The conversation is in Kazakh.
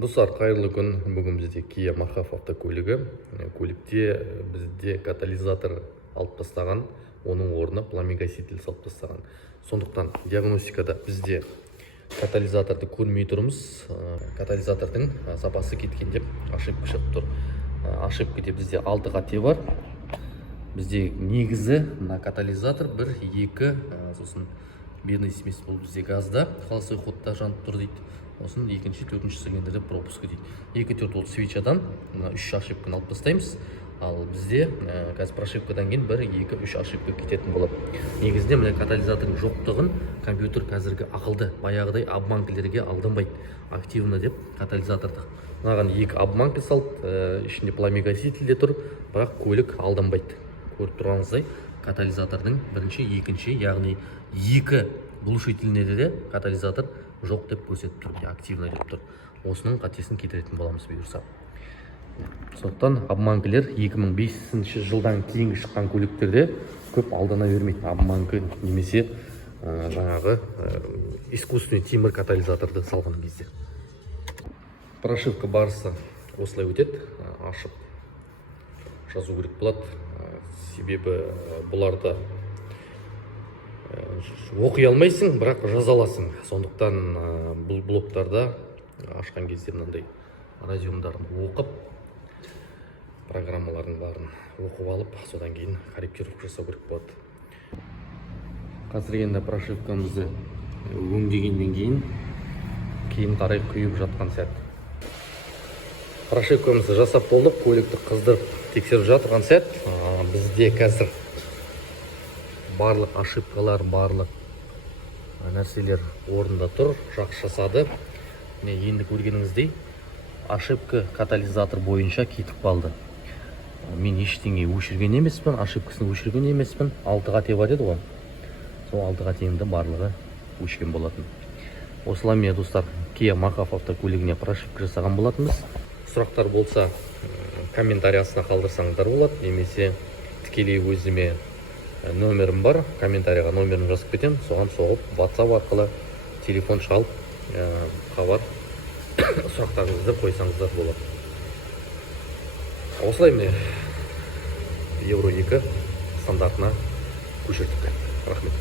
Достар, қайырлы күн. Бүгін бізде Kia Mahav автокөлігі. Көлікте бізде катализатор алып тастаған, оның орнына пламегаситель салып тастаған. Сондықтан диагностикада бізде катализаторды көрмей тұрмыз. Катализатордың сапасы кеткен деп ошибка шығып тұр. Ошибкада бізде 6 қате бар. Бізде негізі на катализатор 1-2 сосын бедный смесь бұл бізде газда холостой ходта жанып тұр дейді. Осын екінші, төртінші цилиндрде пропуск дейді. 2-4 ол свечадан 3 ошибканы алып тастаймыз. Ал бізде қазір прошивкадан кейін 1-2-3 ошибка кететін болады. Негізінде мына катализатордың жоқтығын компьютер қазіргі ақылды, баяғыдай обманкілерге алданбайды. Активно деп катализаторды. Мынаған 2 обманка салды, ішінде пламегаситель де тұр, бірақ көлік алданбайды. Көріп тұрғаныңыздай катализатордың бірінші, екінші, яғни 2 глушительінде де катализатор жоқ деп көрсетіп тұр, активно деп тұр. Осының қатесін кетіретін боламыз бұйырса. Сондықтан обманкілер 2005 жылдан кейінгі шыққан көліктерде көп алдана бермейді. Обманкі немесе жаңағы искусственный темір катализаторды салған кезде. Прошивка барысы осылай өтеді. Ашып жазу керек болады. Себебі бұларды оқи алмайсың, бірақ жаза аласың. Сондықтан бұл блоктарда ашқан кезде мынандай радиомдарын оқып, программалардың барын оқып алып, содан кейін корректировка жасау керек болады. Қазір енді прошивкамызды өңдегеннен кейін қарай құйып жатқан сәт. Прошивкамызды жасап болдық, көлікті қыздырып тексеріп жатырған сәт. Бізде қазір барлық ошибкалар, барлық нәрселер орында тұр, жақсы жасады. Енді көргеніңіздей ошибка катализатор бойынша кетіп қалды. Мен ештеңе өшірген емеспін, ошибкасын өшірген емеспін. 6 қате бар еді ғой. Сол 6 қатеңді барлығы өшкен болатын. Осылай ме, достар, Kia Mahav автокөлігіне прошивка жасаған болатынбыз. Сұрақтар болса, комментарий астына қалдырсаңыздар болады, немесе тікелей өзіме нөмірім бар, комментарийға нөмірін жазып кетем, соған соғып, WhatsApp арқылы телефон шалып, хабар сұрақтарыңызды қойсаңыздар болады. Осылай міне Евро 2 стандартына көшірдік. Рахмет.